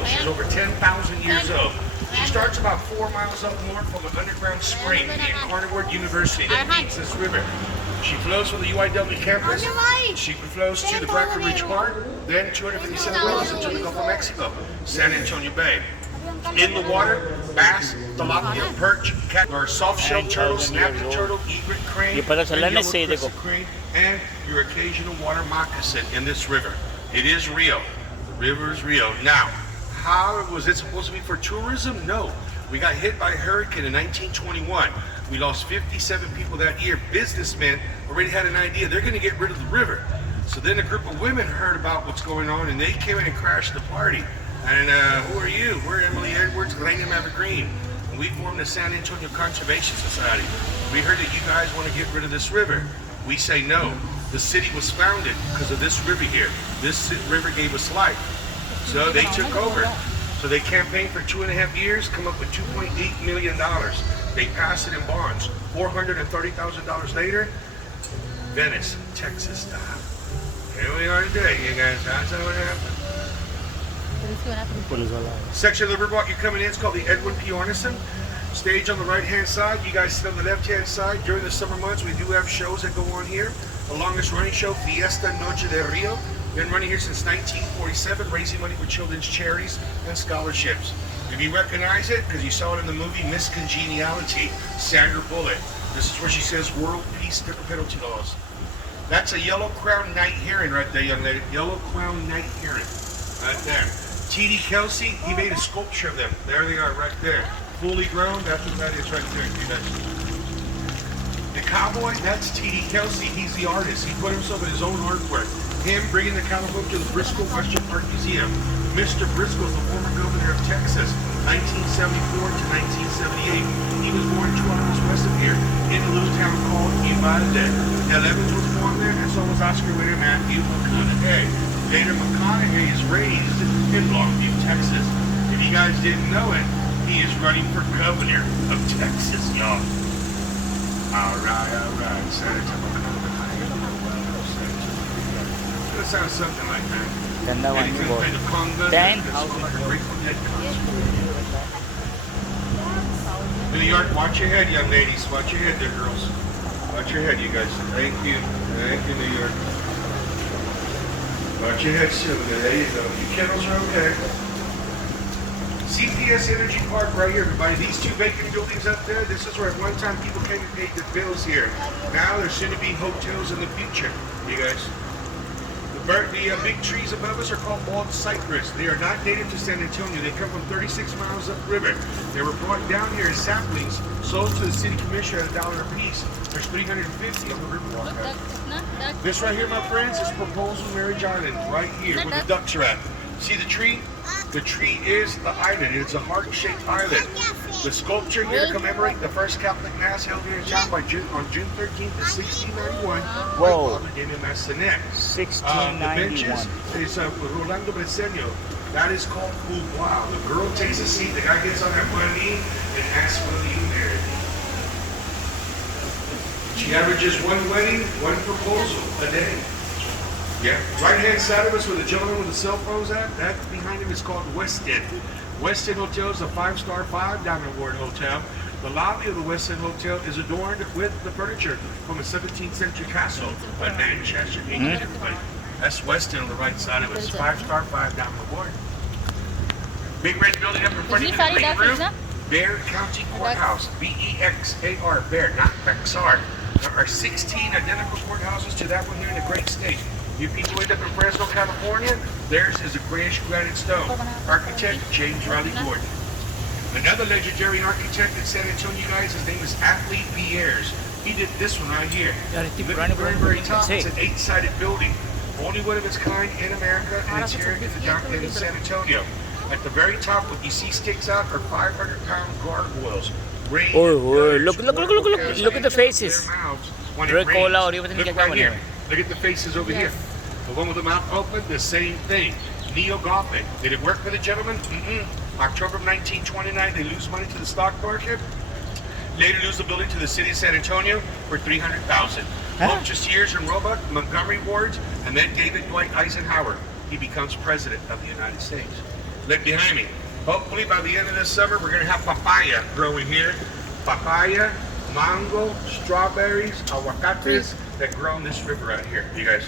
old. She's over 10,000 years old. She starts about 4 miles up north from an underground spring, the Carnivore University that feeds this river. She flows from the UIW campus. She flows to the Breckenridge Park, then 257 miles into the Gulf of Mexico, San Antonio Bay. In the water, bass, tilapia, perch, or soft-shell turtle, snapping turtle, egret crane, and crane, and your occasional water moccasin in this river. It is real. The river is real. Now, how was it supposed to be for tourism? No. We got hit by a hurricane in 1921. We lost 57 people that year. Businessmen already had an idea. They're going to get rid of the river. So then a group of women heard about what's going on, and they came in and crashed the party. And who are you? We're Emily Edwards, Langham Evergreen. And we formed the San Antonio Conservation Society. We heard that you guys want to get rid of this river. We say no. The city was founded because of this river here. This river gave us life. So they took over. So they campaigned for 2.5 years, come up with $2.8 million. They passed it in bonds. $430,000 later, Venice, Texas style. Here we are today, you guys. That's how it happened. Section of the riverwalk you're coming in is called the Edwin P. Ornison. Stage on the right-hand side. You guys sit on the left-hand side. During the summer months, we do have shows that go on here. The longest running show, Fiesta Noche de Rio. Been running here since 1947, raising money for children's charities and scholarships. If you recognize it, because you saw it in the movie Miss Congeniality, Sandra Bullock. This is where she says world peace, different penalty laws. That's a yellow crowned night heron right there, young lady. Yellow crowned night heron, right there. T.D. Kelsey, he made a sculpture of them. There they are, right there. Fully grown, that's what that is right there. The cowboy, that's T.D. Kelsey. He's the artist. He put himself in his own artwork. Him bringing the comic book to the Briscoe Western Park Museum. Mr. Briscoe is the former governor of Texas, 1974 to 1978. He was born 2 hours west of here in a little town called Uvalde. Now, Evans was born there, and so was Oscar winner Matthew McConaughey. Later, McConaughey is raised in Longview, Texas. If you guys didn't know it, he is running for governor of Texas, y'all. All right. Senator McConaughey. It sounds something like that. Ganda one to go. 10 New York, watch your head, young ladies. Watch your head there, girls. Watch your head, you guys. Thank you. Thank you, New York. Watch your head, Sylvia. There you go. You kiddos are okay. CPS Energy Park right here, everybody. These 2 vacant buildings up there, this is where at one time people came and paid their bills here. Now there's soon to be hotels in the future, you guys. The big trees above us are called bald cypress. They are not native to San Antonio. They come from 36 miles upriver. They were brought down here as saplings, sold to the city commission at $1 a piece. There's 350 on the riverwalk. This right here, my friends, is Proposal Marriage Island, right here where the ducks are at. See the tree? The tree is the island. It's a heart-shaped island. The sculpture here to commemorate the first Catholic Mass held here in town on June 13th of 1691. Whoa. Father Damien Massenet. 1691. The benches is Rolando Briceño. That is called boudoir. The girl takes a seat, the guy gets on that one knee and asks whether you marry me. She averages 1 wedding, 1 proposal a day. Yeah. Right-hand side of us where the gentleman with the cell phone's at, that behind him is called Weston. Weston Hotel is a 5-star 5-diamond award hotel. The lobby of the Weston Hotel is adorned with the furniture from a 17th century castle by Manchester, England. That's Weston on the right side of us. 5-star 5-diamond award. Big red building up in front of the big room. Bexar County Courthouse. B-E-X-A-R, Bexar, not Bexar. There are 16 identical courthouses to that one here in the great state. You people end up in Fresno, California, theirs is a grayish granite stone. Architect James Riley Gordon. Another legendary architect in San Antonio, guys, his name is Athlete Bierz. He did this one right here. Very, very top. It's an 8-sided building. Only one of its kind in America, and it's here in San Antonio. At the very top, what you see sticks out are 500-pound gargoyles. Look at the faces. Look right here. Look at the faces over here. The one with the mouth open, the same thing. Neo-Gothic. Did it work for the gentleman? October of 1929, they lose money to the stock market. Later lose the building to the city of San Antonio for $300,000. Both just years in Roebuck, Montgomery wards, and then David Dwight Eisenhower. He becomes president of the United States. Look behind me. Hopefully by the end of this summer, we're going to have papaya growing here. Papaya, mango, strawberries, aguacates that grow in this river out here, you guys.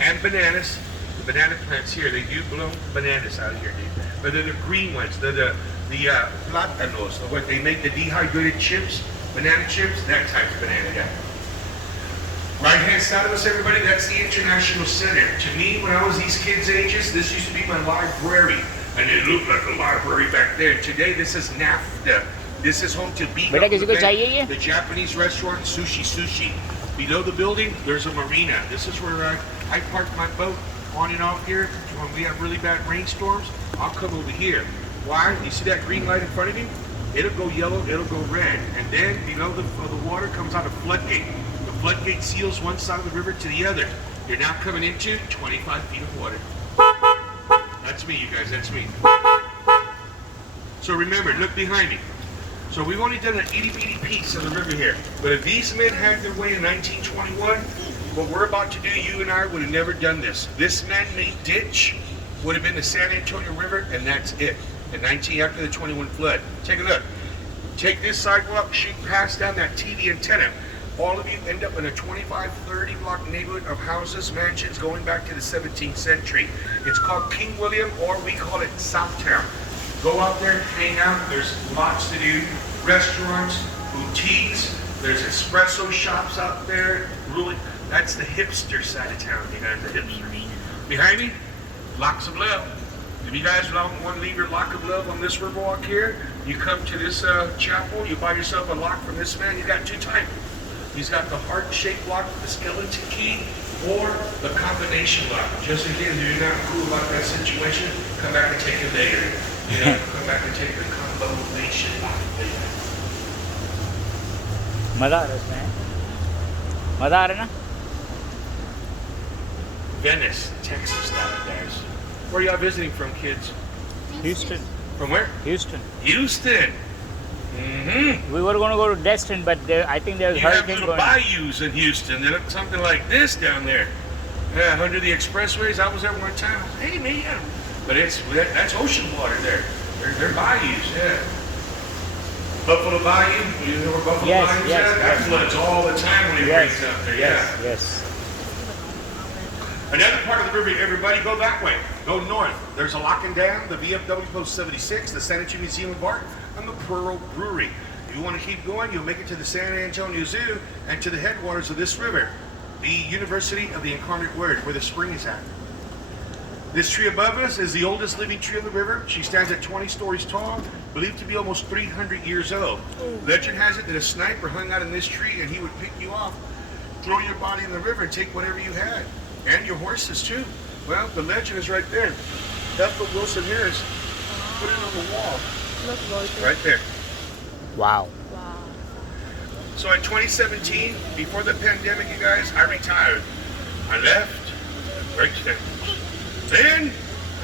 And bananas. The banana plants here, they do bloom bananas out here, dude. But they're the green ones. They're the plátanos, the what they make the dehydrated chips, banana chips, that type of banana, yeah. Right hand side of us, everybody, that's the International Center. To me, when I was these kids' ages, this used to be my library. And it looked like a library back there. Today, this is NAFTA. This is home to the Japanese restaurant, Sushi. Below the building, there's a marina. This is where I park my boat on and off here. When we have really bad rainstorms, I'll come over here. Why? You see that green light in front of you? It'll go yellow, it'll go red. And then below the water comes out a floodgate. The floodgate seals one side of the river to the other. You're now coming into 25 feet of water. That's me, you guys, that's me. So remember, look behind me. So we've only done an itty-bitty piece of the river here. But if these men had their way in 1921, what we're about to do, you and I would have never done this. This man-made ditch would have been the San Antonio River, and that's it. After the 21 flood. Take a look. Take this sidewalk, shoot past down that TV antenna. All of you end up in a 25, 30 block neighborhood of houses, mansions going back to the 17th century. It's called King William, or we call it Southtown. Go out there, hang out. There's lots to do. Restaurants, boutiques. There's espresso shops out there. Really, that's the hipster side of town. You guys, the hipsters. Behind me, locks of love. If you guys want to leave your lock of love on this riverwalk here, you come to this chapel, you buy yourself a lock from this man. You got two types. He's got the heart-shaped lock with the skeleton key, or the combination lock. Just again, if you're not cool about that situation, come back and take it later. You know, come back and take the combination lock later. मजा आ रहा है इसमें मजा आ रहा है ना Venice, Texas, nowadays. Where are y'all visiting from, kids? Houston. From where? Houston. Houston. Mm-hmm. We were going to go to Destin, but I think there's hurricane going. You have little bayous in Houston. They look something like this down there. Yeah, under the expressways. I was there one time. Hey, man. But that's ocean water there. They're bayous, yeah. Buffalo Bayou. You know where Buffalo Bayou is at? That floods all the time when it rains up there. Yes. Another part of the river, everybody go that way. Go north. There's a lock and dam, the VFW Post 76, the San Antonio Museum of Art, and the Pearl Brewery. If you want to keep going, you'll make it to the San Antonio Zoo and to the headwaters of this river, the University of the Incarnate Word, where the spring is at. This tree above us is the oldest living tree of the river. She stands at 20 stories tall, believed to be almost 300 years old. Legend has it that a sniper hung out in this tree and he would pick you off, throw your body in the river, and take whatever you had. And your horses too. Well, the legend is right there. That's what Wilson Harris put it on the wall. Right there. Wow. So in 2017, before the pandemic, you guys, I retired. I left. Right there. Then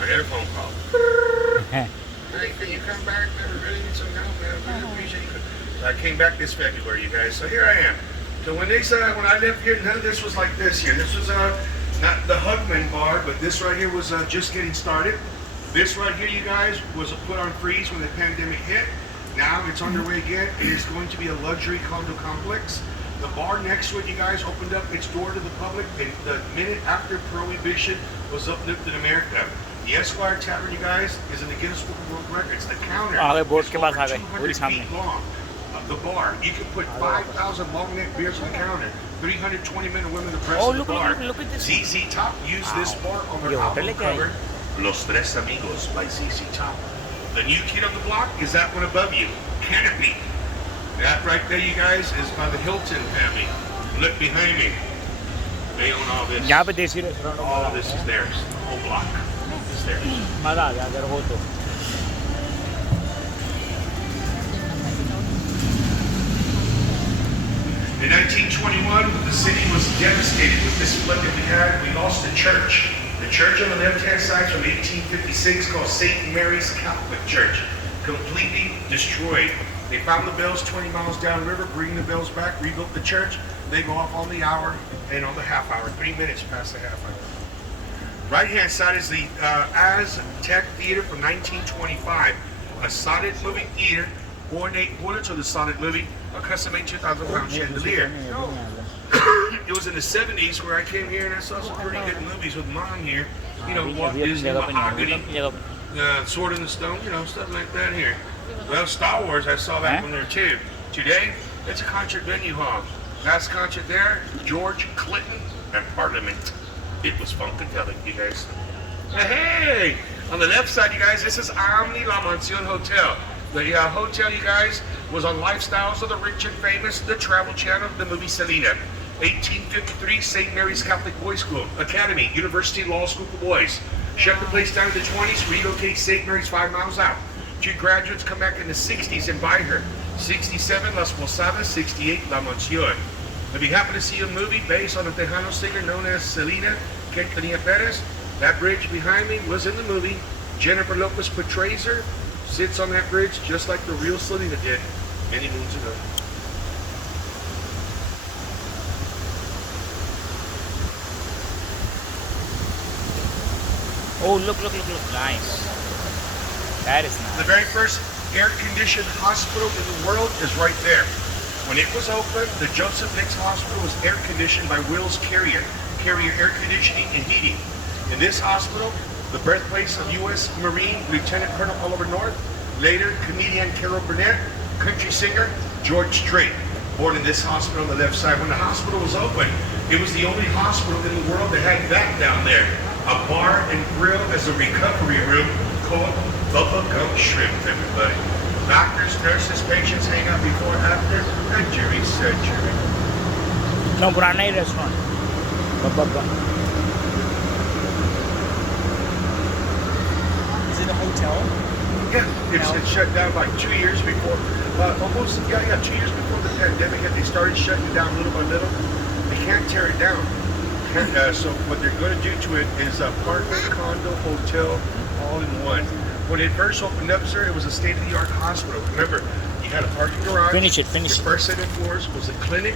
I got a phone call. Hey, can you come back? I really need some help, man. I really appreciate you. So I came back this February, you guys. So here I am. So when they said, when I left here, none of this was like this here. This was not the Hugman bar, but this right here was just getting started. This right here, you guys, was a put on freeze when the pandemic hit. Now it's underway again. It is going to be a luxury condo complex. The bar next to it, you guys, opened up its door to the public the minute after Prohibition was uplifted in America. The Esquire Tavern, you guys, is in the Guinness Book of World Records. The counter is over 200 feet long. The bar, you can put 5,000 long neck beers on the counter. 320 men and women abreast of the bar. Look at this. ZZ Top used this bar on their album cover, Los Tres Amigos by ZZ Top. The new kid on the block is that one above you, Canopy. That right there, you guys, is by the Hilton family. Look behind me. They own all this. All of this is theirs. The whole block is theirs. In 1921, the city was devastated with this flood that we had. We lost the church. The church on the left-hand side from 1856 called St. Mary's Catholic Church. Completely destroyed. They found the bells 20 miles downriver, bring the bells back, rebuilt the church. They go off on the hour and on the half hour, 3 minutes past the half hour. Right-hand side is the Aztec Theater from 1925. A solid movie theater, ornate bullets of the solid movie, a custom-made 2,000-pound chandelier. It was in the 70s where I came here and I saw some pretty good movies with Mom here. You know, Walt Disney, Mahogany, Sword in the Stone, you know, stuff like that here. Well, Star Wars, I saw that one there too. Today, it's a concert venue hall. Last concert there, George Clinton at Parliament. It was funkadelic, you guys. Hey, on the left side, you guys, this is Untitled Hotel. The hotel, you guys, was on Lifestyles of the Rich and Famous, the Travel Channel, the movie Selena. 1853, St. Mary's Catholic Boys School, Academy, University Law School for Boys. Shut the place down in the 20s, relocate St. Mary's 5 miles out. 2 graduates come back in the 60s and buy her. 67, Las Posadas, 68, La Mansión. If you happen to see a movie based on a Tejano singer known as Selena Quintanilla Perez, that bridge behind me was in the movie. Jennifer Lopez portrays her, sits on that bridge just like the real Selena did many moons ago. Oh, look, nice. That is nice. The very first air-conditioned hospital in the world is right there. When it was opened, the Joseph Nix Hospital was air-conditioned by Wills Carrier Air Conditioning and Heating. In this hospital, the birthplace of U.S. Marine Lieutenant Colonel Oliver North, later comedian Carol Burnett, country singer George Strait, born in this hospital on the left side. When the hospital was open, it was the only hospital in the world that had that down there. A bar and grill as a recovery room called Bubba Gum Shrimp, everybody. Doctors, nurses, patients hang out before, after, and Jerry's surgery. No, पुराना ही restaurant. Bubba. Is it a hotel? Yeah, it's shut down like 2 years before, 2 years before the pandemic, and they started shutting it down little by little. They can't tear it down. So what they're going to do to it is apartment, condo, hotel, all in one. When it first opened up, sir, it was a state-of-the-art hospital. Remember, you had a parking garage. Finish it. Your first set of floors was a clinic.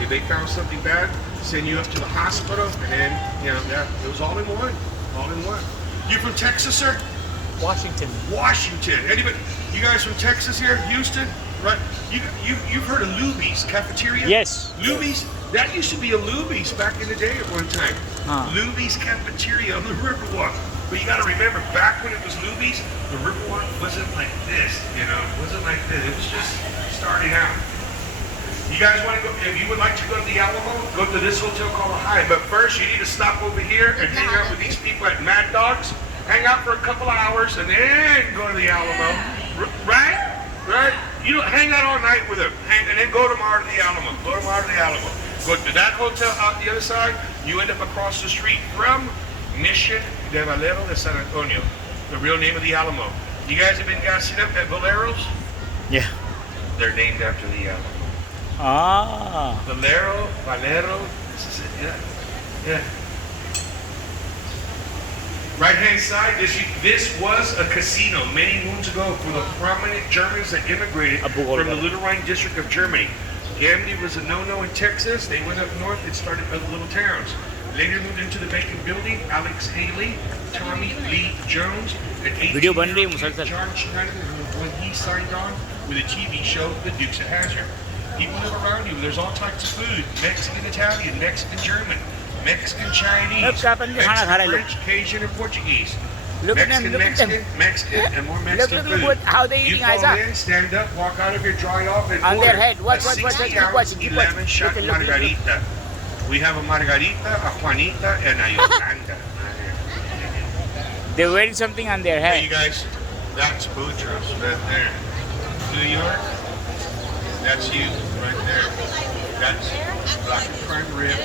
If they found something bad, send you up to the hospital, and then, it was all in one. All in one. You from Texas, sir? Washington. Anybody? You guys from Texas here? Houston? Right? You've heard of Luby's Cafeteria? Yes. Luby's? That used to be a Luby's back in the day at one time. Luby's Cafeteria on the Riverwalk. But you got to remember, back when it was Luby's, the Riverwalk wasn't like this, It wasn't like this. It was just starting out. You guys want to go, if you would like to go to the Alamo, go to this hotel called the Hyatt. But first, you need to stop over here and hang out with these people at Mad Dogs. Hang out for a couple of hours and then go to the Alamo. Right? You hang out all night with them. And then go tomorrow to the Alamo. Go to that hotel out the other side. You end up across the street from Mission de Valero de San Antonio, the real name of the Alamo. You guys have been gassing up at Valero's? Yeah. They're named after the Alamo. Valero, this is it, yeah. Right hand side, this was a casino many moons ago for the prominent Germans that immigrated from the Little Rhine district of Germany. Gambling was a no-no in Texas. They went up north and started other little towns. Later moved into the vacant building. Alex Haley, Tommy Lee Jones, and 18-year-old John Schneider, when he signed on with a TV show, The Dukes of Hazzard. People live around you. There's all types of food: Mexican, Italian, Mexican, German, Mexican, Chinese, Mexican, French, Cajun, and Portuguese. Mexican, and more Mexican food. Look how they eating, you fall in, stand up, walk out of here, dry off, and on order their head. What? 60-ounce 11-shot margarita. We have a margarita, a Juanita, and a Yolanda. They're wearing something on their head. Hey, you guys, that's Boudreaux's right there. New York, that's you right there. That's black and prime rib,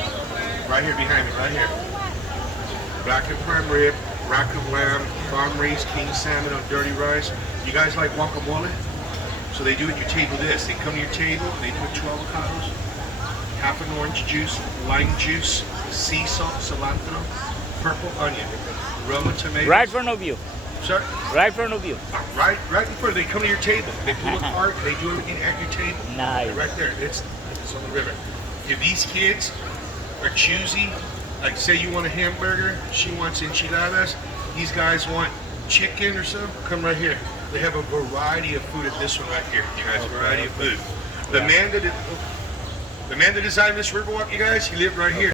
right here behind me, right here. Black and prime rib, rack of lamb, farm-raised king salmon on dirty rice. You guys like guacamole? So they do at your table this. They come to your table, they put 2 avocados, half an orange juice, lime juice, sea salt, cilantro, purple onion, Roma tomatoes. Right in front of you. Sorry? Right in front of you. Right in front. They come to your table. They pull apart. They do everything at your table. Nice. Right there. It's on the river. If these kids are choosy, Like say you want a hamburger, she wants enchiladas, these guys want chicken or something, come right here. They have a variety of food at this one right here, you guys, variety of food. The man that designed this Riverwalk, you guys, he lived right here.